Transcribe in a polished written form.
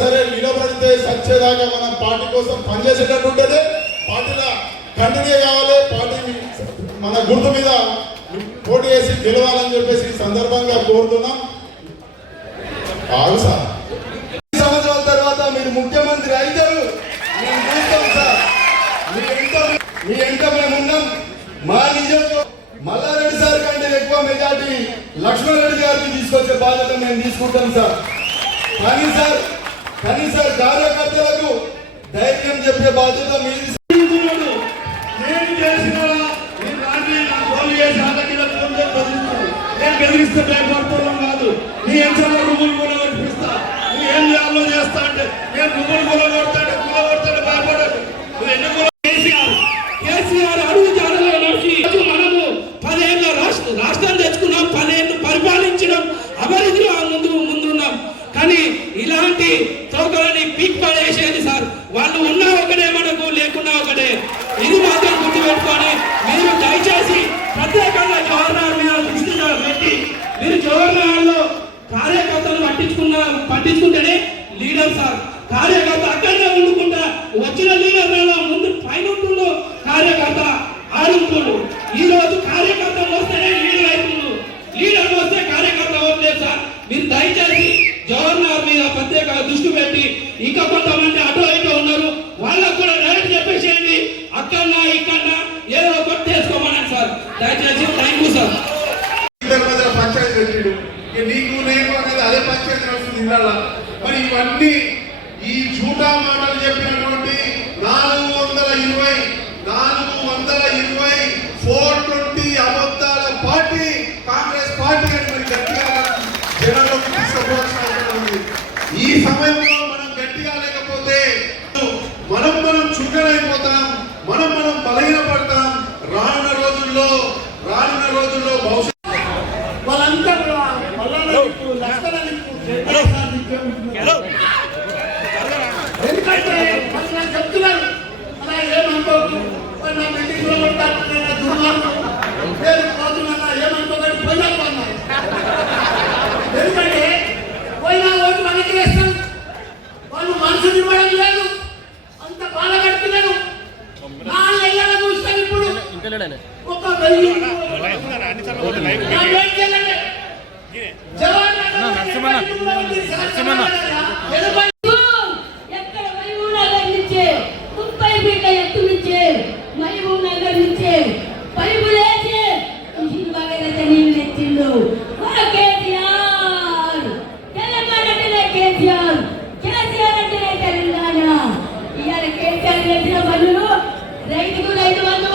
సరే నిలబడితే సచ్చేదాకా మనం పార్టీ కోసం పనిచేసేటట్టు ఉంటుంది. పార్టీలో కంటిన్యూ కావాలి. పార్టీ మన గుర్తు మీద పోటీ చేసి గెలవాలని చెప్పేసి సందర్భంగా కోరుతున్నాం. సార్ సంవత్సరాల తర్వాత మీరు ముఖ్యమంత్రి అవుతారు. మేము చూస్తాం సార్. మీ ఎంట మేము ఉన్నాం. మా నిజంలో మల్లారెడ్డి సార్ కంటే ఎక్కువ మెజార్టీ లక్ష్మణరెడ్డి గారికి తీసుకొచ్చే బాధ్యత మేము తీసుకుంటాం సార్. కానీ సార్ కార్యకర్తలకు ధైర్యం చెప్పే బాధ్యత మీది. నేను చేసిన నేను బెదిరిస్తే భయపడుతున్నాం కాదు. నీ ఎంచలో రుబ్బులు కూడా కనిపిస్తా. నువ్వు ఏం చేయాలో చేస్తా అంటే నేను రుబ్బులు కూడా కొడతాడు భయపడదు. నువ్వు ఎన్ని కేసీఆర్ అడుగు జాడలో నడిచి మనము 10 ఏళ్ళ రాష్ట్రం తెచ్చుకున్నాం. 10 ఏళ్ళు పరిపాలించడం అభివృద్ధిలో ముందున్నాం. కానీ ఇలాంటి తోకలని పీక్ పడేసేది సార్. వాళ్ళు ఉన్నా ఒకటే, మనకు లేకున్నా ఒకటే. ఇది మాత్రం గుర్తుపెట్టుకొని మీరు దయచేసి ప్రత్యేకంగా జవహర్లాల్ మీద దృష్టి పెట్టి మీరు జవహర్లాల్లో కార్యకర్తలు పట్టించుకుంటేనే లీడర్ సార్. కార్యకర్త అక్కడనే ఉండుకుంటా వచ్చిన లీడర్లలో ముందు పైన ఉంటుండు, కార్యకర్త ఆడుకుంటుడు. ఈ రోజు కార్యకర్త వస్తేనే లీడర్ అవుతుండు, లీడర్ వస్తే కార్యకర్త అవ్వట్లేదు సార్. మీరు దయచేసి జవహర్లాల్ మీద ప్రత్యేక దృష్టి పెట్టి ఇంకా కొంతమంది అటో ఇటో ఉన్నారు, వాళ్ళకు కూడా డైరెక్ట్ చెప్పేసేయండి. అక్కడన్నా ఇక్కడన్నా ఏదో ఒకటి చేసుకోమన్నాను సార్. దయచేసి థ్యాంక్ యూ సార్. పంచాయతీ పెట్టిడు నీకు నేను అనేది అదే పంచాయతీ నడుస్తుంది ఇళ్ళ. మరి ఇవన్నీ ఈ జూటా మాటలు చెప్పినటువంటి 420 420 అబద్ధాల పార్టీ కాంగ్రెస్ పార్టీ అని మరి గట్టిగా జనాల్లోకి తీసుకోవాల్సిన అవసరం ఉంది. ఈ సమయంలో మనం గట్టిగా లేకపోతే మనం చుక్కనైపోతాం, మనం బలహీనపడతాం. రానున్న రోజుల్లో భవిష్యత్తు వాళ్ళంతా ఎందుకంటే చెప్తున్నారు అలా ఏమనుకోదు. ఎందుకంటే పోయినా ఓటు మనకి వేస్తాం. వాళ్ళు మనసుని ఇవ్వడం లేదు, అంత బాధ కడుతున్నారు. 4 ఏళ్ళ చూస్తాను ఇప్పుడు ఒక 1000 ఎక్కడ మహబూబ్నగర్ నుంచే 30 ఫీట్ల ఎత్తు నుంచే మహబూబ్నగర్ నుంచే పైపులేసి భగీరథ నీళ్ళు ఎత్తిండు కేసీఆర్. తెలంగాణ అంటేనే కేసీఆర్ అంటేనే తెలంగాణ. ఇవాళ కేసీఆర్ వేసిన పనులు రైతుకు 5 బంధు